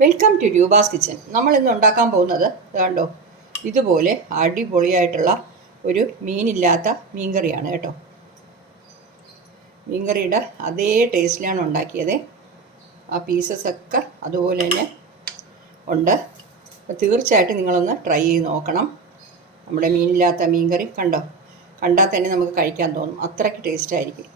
Welcome to Roopa's kitchen നമ്മൾ ഇന്ന് ഉണ്ടാക്കാൻ പോകുന്നത് കണ്ടോ ഇതുപോലെ അടിപൊളിയായിട്ടുള്ള ഒരു മീനില്ലാത്ത മീൻകറിയാണ് കേട്ടോ. മീൻകറിയുടെ അതേ ടേസ്റ്റിലാണ് ഉണ്ടാക്കിയത്. ആ പീസസ് ഒക്കെ അതുപോലെ തന്നെ ഉണ്ട്. തീർച്ചയായിട്ടും നിങ്ങളൊന്ന് ട്രൈ ചെയ്ത് നോക്കണം. നമ്മുടെ മീനില്ലാത്ത മീൻകറി കണ്ടോ? കണ്ടാൽ തന്നെ നമുക്ക് കഴിക്കാൻ തോന്നും. അത്രയ്ക്ക് ടേസ്റ്റ് ആയിരിക്കും.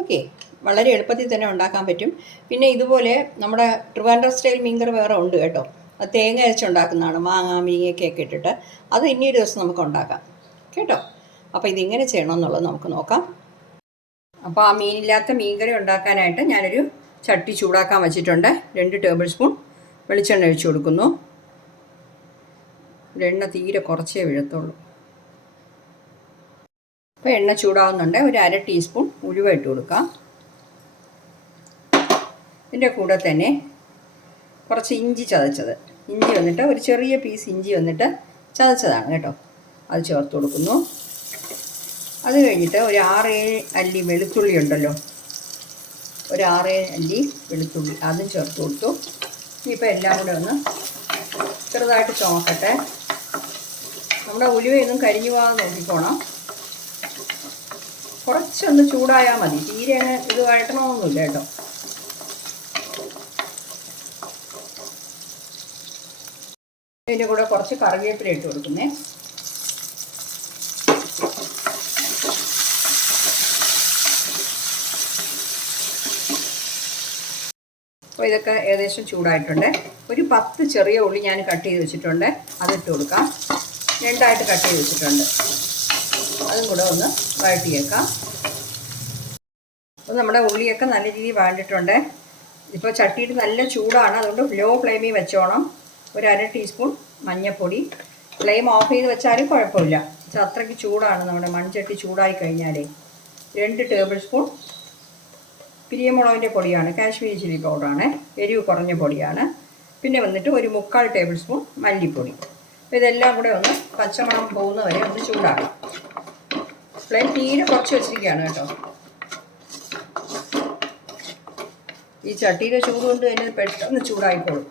ഓക്കെ. വളരെ എളുപ്പത്തിൽ തന്നെ ഉണ്ടാക്കാൻ പറ്റും. പിന്നെ ഇതുപോലെ നമ്മുടെ ട്രിവാൻഡ്രം സ്റ്റൈൽ മീൻകറി വേറെ ഉണ്ട് കേട്ടോ. അത് തേങ്ങ അരച്ചുണ്ടാക്കുന്നതാണ്. മാങ്ങ മീങ്ങയൊക്കെ ഇട്ടിട്ട് അത് ഇനി ഒരു ദിവസം നമുക്ക് ഉണ്ടാക്കാം. കേട്ടോ? അപ്പോൾ ഇതിങ്ങനെ ചെയ്യണമെന്നുള്ളത് നമുക്ക് നോക്കാം. അപ്പോൾ ആ മീനില്ലാത്ത മീൻകറി ഉണ്ടാക്കാനായിട്ട് ഞാനൊരു ചട്ടി ചൂടാക്കാൻ വെച്ചിട്ടുണ്ട്. രണ്ട് ടേബിൾ സ്പൂൺ വെളിച്ചെണ്ണ ഒഴിച്ചു കൊടുക്കുന്നു. എണ്ണ തീരെ കുറച്ചേ വീഴത്തുള്ളൂ. അപ്പോൾ എണ്ണ ചൂടാവുന്നുണ്ട്. ഒരു അര ടീസ്പൂൺ ഉലുവ ഇട്ട് കൊടുക്കാം. ഇതിന്റെ കൂടെ തന്നെ കുറച്ച് ഇഞ്ചി ചതച്ചത്. ഇഞ്ചി വന്നിട്ട് ഒരു ചെറിയ പീസ് ഇഞ്ചി വന്നിട്ട് ചതച്ചതാണ് കേട്ടോ. അത് ചേർത്ത് കൊടുക്കുന്നു. അത് കഴിഞ്ഞിട്ട് ഒരു ആറേഴ് അല്ലി വെളുത്തുള്ളി ഉണ്ടല്ലോ. ഒരു ആറേഴ് അല്ലി വെളുത്തുള്ളി അതും ചേർത്ത് കൊടുത്തു. ഇനിയിപ്പോൾ എല്ലാം കൂടെ ഒന്ന് ചെറുതായിട്ട് ചുമക്കട്ടെ. നമ്മുടെ ഉലുവയൊന്നും കരിഞ്ഞു പോകാതെ നോക്കിക്കോണം. കുറച്ചൊന്ന് ചൂടായാൽ മതി. തീരെ അങ്ങ് ഇത് വഴട്ടണമൊന്നുമില്ല കേട്ടോ. ഇതിന്റെ കൂടെ കുറച്ച് കറിവേപ്പില ഇട്ട് കൊടുക്കുന്നേ. അപ്പോൾ ഇതൊക്കെ ഏകദേശം ചൂടായിട്ടുണ്ട്. ഒരു പത്ത് ചെറിയ ഉള്ളി ഞാൻ കട്ട് ചെയ്ത് വെച്ചിട്ടുണ്ട്. അതിട്ട് കൊടുക്കാം. രണ്ടായിട്ട് കട്ട് ചെയ്ത് വെച്ചിട്ടുണ്ട്. അതും കൂടെ ഒന്ന് വഴട്ടിയേക്കാം അപ്പോൾ നമ്മുടെ ഉള്ളിയൊക്കെ നല്ല രീതിയിൽ വാണ്ടിട്ടുണ്ട്. ഇപ്പോൾ ചട്ടിയിട്ട് നല്ല ചൂടാണ്. അതുകൊണ്ട് ലോ ഫ്ലെയിമിൽ വെച്ചോണം. ഒരു അര ടീസ്പൂൺ മഞ്ഞൾപ്പൊടി ഫ്ലെയിം ഓഫ് ചെയ്ത് വെച്ചാലും കുഴപ്പമില്ല. അത്രയ്ക്ക് ചൂടാണ് നമ്മുടെ മൺചട്ടി ചൂടായി കഴിഞ്ഞാലേ. രണ്ട് ടേബിൾ സ്പൂൺ പിരിയമുളകിന്റെ പൊടിയാണ്. കാശ്മീരി ചില്ലി പൗഡറാണ്. എരിവ് കുറഞ്ഞ പൊടിയാണ്. പിന്നെ വന്നിട്ട് ഒരു മുക്കാൽ ടേബിൾ സ്പൂൺ മല്ലിപ്പൊടി. അപ്പോൾ ഇതെല്ലാം കൂടെ ഒന്ന് പച്ചമണം പോകുന്ന വരെ ഒന്ന് ചൂടാക്കാം. ഫ്ലെയിം തീരെ കുറച്ച് വെച്ചിരിക്കുകയാണ് കേട്ടോ. ഈ ചട്ടിയുടെ ചൂട് കൊണ്ട് തന്നെ പെട്ടെന്ന് ചൂടായിക്കോളും.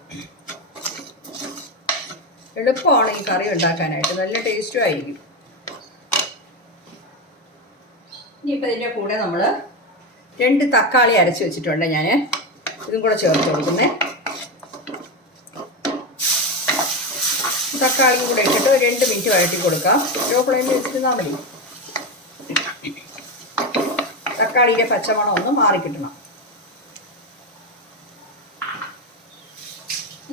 എളുപ്പമാണ് ഈ കറി ഉണ്ടാക്കാനായിട്ട്. നല്ല ടേസ്റ്റും ആയിരിക്കും. ഇനിയിപ്പോൾ ഇതിന്റെ കൂടെ നമ്മൾ രണ്ട് തക്കാളി അരച്ച് വെച്ചിട്ടുണ്ട് ഞാൻ ഇതും കൂടെ ചേർത്ത് കൊടുക്കുന്നേ. തക്കാളിയും കൂടെ ഇട്ടിട്ട് രണ്ട് മിനിറ്റ് വഴറ്റി കൊടുക്കാം. ലോ ഫ്ലെയിമിൽ വെച്ചിരുന്നാൽ മതി. തക്കാളിയുടെ പച്ചമണം ഒന്ന് മാറിക്കിട്ടണം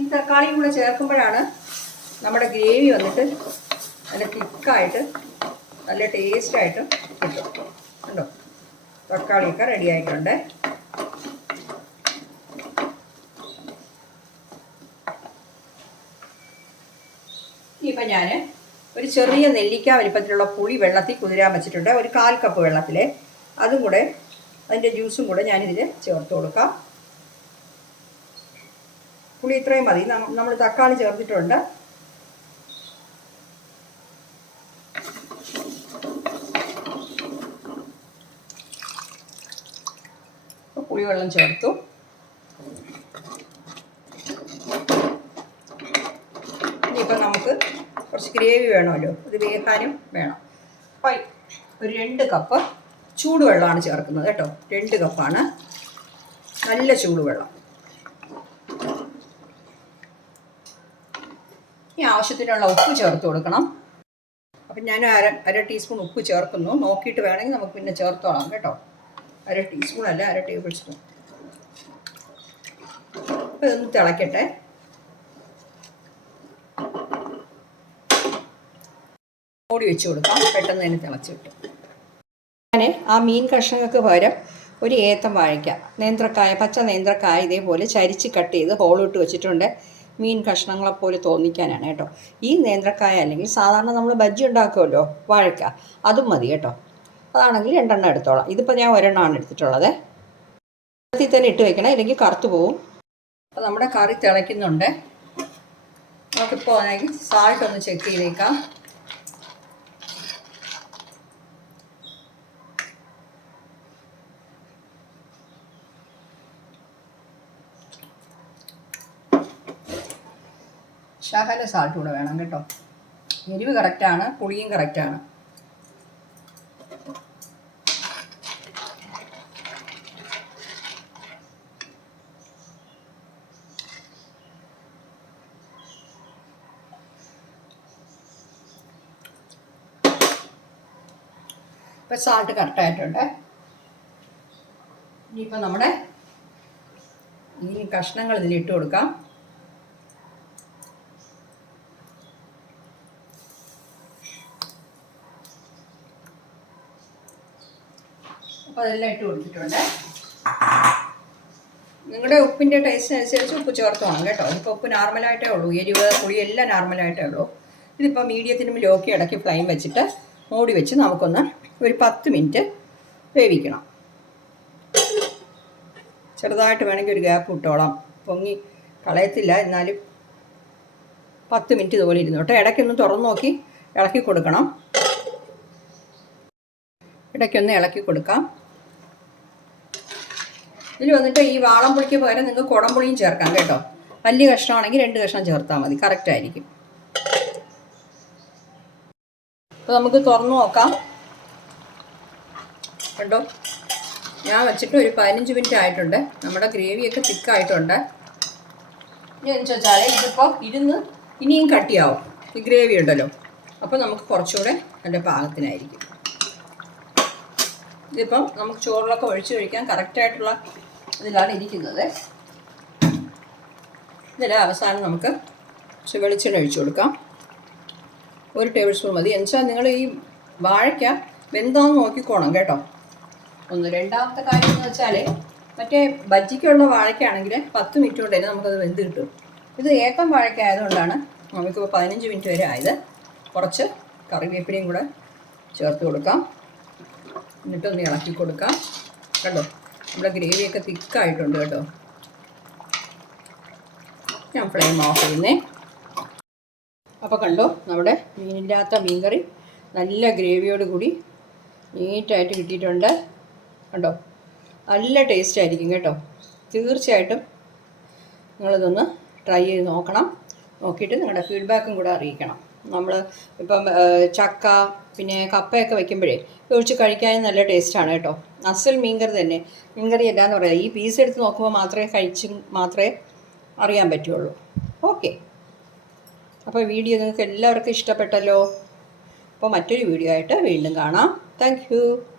ഈ തക്കാളിയും കൂടെ ചേർക്കുമ്പോഴാണ് നമ്മുടെ ഗ്രേവി വന്നിട്ട് നല്ല തിക്കായിട്ട് നല്ല ടേസ്റ്റായിട്ട് കിട്ടും. കണ്ടോ? തക്കാളിയൊക്കെ റെഡി ആയിട്ടുണ്ട്. ഇപ്പം ഞാൻ ഒരു ചെറിയ നെല്ലിക്ക വലിപ്പത്തിലുള്ള പുളി വെള്ളത്തിൽ കുതിരാൻ വെച്ചിട്ടുണ്ട്. ഒരു കാൽ കപ്പ് വെള്ളത്തിൽ അതും കൂടെ അതിന്റെ ജ്യൂസും കൂടെ ഞാനിതിൽ ചേർത്ത് കൊടുക്കാം. പുളി ഇത്രയും മതി. നമ്മൾ തക്കാളി ചേർത്തിട്ടുണ്ട്. പുളിവെള്ളം ചേർത്തു. ഇനിയിപ്പോൾ നമുക്ക് കുറച്ച് ഗ്രേവി വേണമല്ലോ. ഇത് വേകാനും വേണം. ഒരു രണ്ട് കപ്പ് ചൂടുവെള്ളമാണ് ചേർക്കുന്നത് കേട്ടോ. രണ്ട് കപ്പാണ്. നല്ല ചൂടുവെള്ളം. ഈ ആവശ്യത്തിനുള്ള ഉപ്പ് ചേർത്ത് കൊടുക്കണം. അപ്പം ഞാൻ അര അര ടീസ്പൂൺ ഉപ്പ് ചേർക്കുന്നു. നോക്കിയിട്ട് വേണമെങ്കിൽ നമുക്ക് പിന്നെ ചേർത്തോളാം കേട്ടോ. അര ടീസ്പൂൺ അല്ല അര ടേബിൾ സ്പൂൺ. അപ്പം ഇതൊന്ന് തിളയ്ക്കട്ടെ മൂടി വെച്ച് കൊടുക്കാം. പെട്ടെന്ന് തന്നെ തിളച്ച് കിട്ടും. ആ മീൻ കഷ്ണങ്ങൾക്ക് പകരം ഒരു ഏത്തം വാഴയ്ക്ക നേന്ത്രക്കായ പച്ച നേന്ത്രക്കായ ഇതേപോലെ ചരിച്ച് കട്ട് ചെയ്ത് ഹോളിട്ട് വെച്ചിട്ടുണ്ട്. മീൻ കഷ്ണങ്ങളെപ്പോലെ തോന്നിക്കാനാണ് കേട്ടോ. ഈ നേന്ത്രക്കായ അല്ലെങ്കിൽ സാധാരണ നമ്മൾ ബജ്ജി ഉണ്ടാക്കുമല്ലോ വാഴയ്ക്ക അതും മതി കേട്ടോ. അതാണെങ്കിൽ രണ്ടെണ്ണം എടുത്തോളാം. ഇതിപ്പോൾ ഞാൻ ഒരെണ്ണമാണ് എടുത്തിട്ടുള്ളത്. വെള്ളത്തിൽ തന്നെ ഇട്ട് വെക്കണം ഇല്ലെങ്കിൽ കറുത്തു പോവും. അപ്പോൾ നമ്മുടെ കറി തിളയ്ക്കുന്നുണ്ട്. നമുക്കിപ്പോൾ ആണെങ്കിൽ സാൾട്ട് ഒന്ന് ചെക്ക് ചെയ്തേക്കാം. ശകല സാൾട്ട് കൂടെ വേണം കേട്ടോ. എരിവ് കറക്റ്റാണ് പുളിയും കറക്റ്റാണ് ഇപ്പം സാൾട്ട് കറക്റ്റായിട്ടുണ്ട് ഇനിയിപ്പോൾ നമ്മുടെ ഈ കഷ്ണങ്ങൾ ഇതിലിട്ട് കൊടുക്കാം. അതെല്ലാം ഇട്ട് കൊടുത്തിട്ടുണ്ട്. നിങ്ങളുടെ ഉപ്പിന്റെ ടേസ്റ്റ് അനുസരിച്ച് ഉപ്പ് ചേർത്ത് വേണം കേട്ടോ. ഇപ്പോൾ ഉപ്പ് നോർമലായിട്ടേ ഉള്ളൂ. എരിവ് പുളി എല്ലാം നോർമലായിട്ടേ ഉള്ളൂ. ഇതിപ്പോൾ മീഡിയത്തിനും ലോക്കി ഇടയ്ക്ക് ഫ്ലെയിം വെച്ചിട്ട് മൂടി വെച്ച് നമുക്കൊന്ന് ഒരു പത്ത് മിനിറ്റ് വേവിക്കണം. ചെറുതായിട്ട് വേണമെങ്കിൽ ഒരു ഗ്യാപ്പ് ഇട്ടോളാം. പൊങ്ങി കളയത്തില്ല. എന്നാലും പത്ത് മിനിറ്റ് ഇതുപോലെ ഇരുന്നോട്ടെ ഇടയ്ക്കൊന്ന് തുറന്നു നോക്കി ഇളക്കി കൊടുക്കണം. ഇടയ്ക്കൊന്ന് ഇളക്കി കൊടുക്കാം. ഇതിൽ വന്നിട്ട് ഈ വാളംപുളിക്ക് പകരം നിങ്ങൾക്ക് കുടംപുളിയും ചേർക്കാം കേട്ടോ. വലിയ കഷ്ണമാണെങ്കിൽ രണ്ട് കഷ്ണം ചേർത്താൽ മതി. കറക്റ്റ് ആയിരിക്കും. അപ്പോൾ നമുക്ക് തുറന്നു നോക്കാം. കണ്ടോ? ഞാൻ വെച്ചിട്ട് ഒരു പതിനഞ്ച് മിനിറ്റ് ആയിട്ടുണ്ട്. നമ്മുടെ ഗ്രേവിയൊക്കെ തിക്കായിട്ടുണ്ട് എന്ന് വെച്ചാൽ ഇതിപ്പോൾ ഇരുന്ന് ഇനിയും കട്ടിയാവും. ഈ ഗ്രേവി ഉണ്ടല്ലോ. അപ്പോൾ നമുക്ക് കുറച്ചുകൂടെ നല്ല പാകത്തിനായിരിക്കും. ഇതിപ്പം നമുക്ക് ചോറിലൊക്കെ ഒഴിച്ച് കഴിക്കാൻ കറക്റ്റായിട്ടുള്ള ഇതിലാണ് ഇരിക്കുന്നത്. ഇതിൽ അവസാനം നമുക്ക് വെളിച്ചെണ്ണ ഒഴിച്ചു കൊടുക്കാം. ഒരു ടേബിൾ സ്പൂൺ മതി. എന്നുവെച്ചാൽ നിങ്ങൾ ഈ വാഴയ്ക്ക വെന്താന്ന് നോക്കിക്കോണം കേട്ടോ. ഒന്ന് രണ്ടാമത്തെ കാര്യം എന്ന് വെച്ചാൽ മറ്റേ ബജ്ജിക്കുള്ള വാഴയ്ക്കാണെങ്കിൽ പത്ത് മിനിറ്റ് കൊണ്ട് തന്നെ നമുക്കത് വെന്ത് കിട്ടും. ഇത് ഏത്തം വാഴയ്ക്ക ആയതുകൊണ്ടാണ് നമുക്കിപ്പോൾ പതിനഞ്ച് മിനിറ്റ് വരെ ആയത്. കുറച്ച് കറിവേപ്പിലയും കൂടെ ചേർത്ത് കൊടുക്കാം. എന്നിട്ടൊന്ന് ഇളക്കി കൊടുക്കാം. കണ്ടോ? നമ്മുടെ ഗ്രേവിയൊക്കെ തിക്കായിട്ടുണ്ട് കേട്ടോ. ഞാൻ ഫ്ലെയിം ഓഫ് ചെയ്യുന്നേ. അപ്പോൾ കണ്ടോ നമ്മുടെ മീനില്ലാത്ത മീൻകറി നല്ല ഗ്രേവിയോട് കൂടി നീറ്റായിട്ട് കിട്ടിയിട്ടുണ്ട്. കണ്ടോ നല്ല ടേസ്റ്റ് ആയിരിക്കും കേട്ടോ. തീർച്ചയായിട്ടും നിങ്ങളിതൊന്ന് ട്രൈ ചെയ്ത് നോക്കണം. നോക്കിയിട്ട് നിങ്ങളുടെ ഫീഡ്ബാക്കും കൂടെ അറിയിക്കണം. നമ്മൾ ഇപ്പം ചക്ക പിന്നെ കപ്പയൊക്കെ വെക്കുമ്പോഴേ ഒഴിച്ച് കഴിക്കാൻ നല്ല ടേസ്റ്റാണ് കേട്ടോ. അസൽ മീൻകറി തന്നെ. മീൻകറി അല്ല എന്ന് പറയാം ഈ പീസ് എടുത്ത് നോക്കുമ്പോൾ മാത്രമേ കഴിച്ച് മാത്രമേ അറിയാൻ പറ്റുള്ളൂ. ഓക്കെ. അപ്പോൾ വീഡിയോ നിങ്ങൾക്ക് എല്ലാവർക്കും ഇഷ്ടപ്പെട്ടല്ലോ. അപ്പോൾ മറ്റൊരു വീഡിയോ ആയിട്ട് വീണ്ടും കാണാം. താങ്ക്